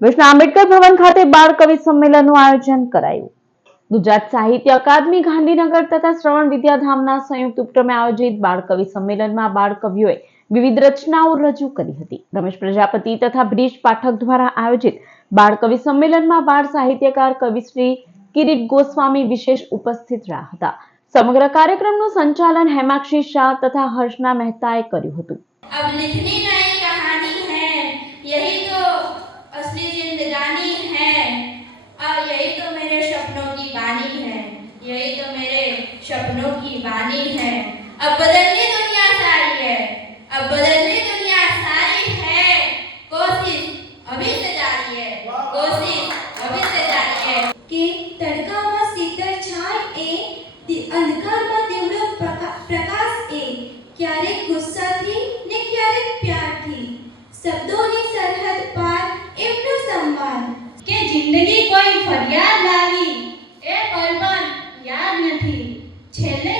ભુજના આંબેડકર ભવન ખાતે બાળ કવિ સંમેલનનું આયોજન કરાયું. ગુજરાત સાહિત્ય અકાદમી ગાંધીનગર તથા શ્રવણ વિદ્યાધામના સંયુક્ત ઉપક્રમે આયોજિત બાળ કવિ સંમેલનમાં બાળ કવિઓએ વિવિધ રચનાઓ રજૂ કરી હતી. રમેશ પ્રજાપતિ તથા બ્રિજ પાઠક દ્વારા આયોજિત બાળ કવિ સંમેલનમાં બાળ સાહિત્યકાર કવિશ્રી કિરીટ ગોસ્વામી વિશેષ ઉપસ્થિત રહ્યા હતા. સમગ્ર કાર્યક્રમનું સંચાલન હેમાક્ષી શાહ તથા હર્ષના મહેતાએ કર્યું હતું. अब लिखनी नई कहानी है, यही तो असली जिंदगानी है, और यही तो मेरे सपनों की बानी है, यही तो मेरे सपनों की बानी है. अब बदलनी दुनिया सारी है, अब बदलनी दुनिया सारी है, कोशिश अभी से जारी है, कोशिश अभी से जारी है. કે તડકામાં શીતળ છાય એ અંધકારમાં દીવડો પ્રકાશ એ ક્યારેક ગુસ્સાથી ને ક્યારેક પ્યારથી શબ્દોની સરહદ પાર એમનો સંવાદ કે જિંદગી કોઈ ફરિયાદ લાવી એ પલ પણ યાદ નથી, છેલ્લે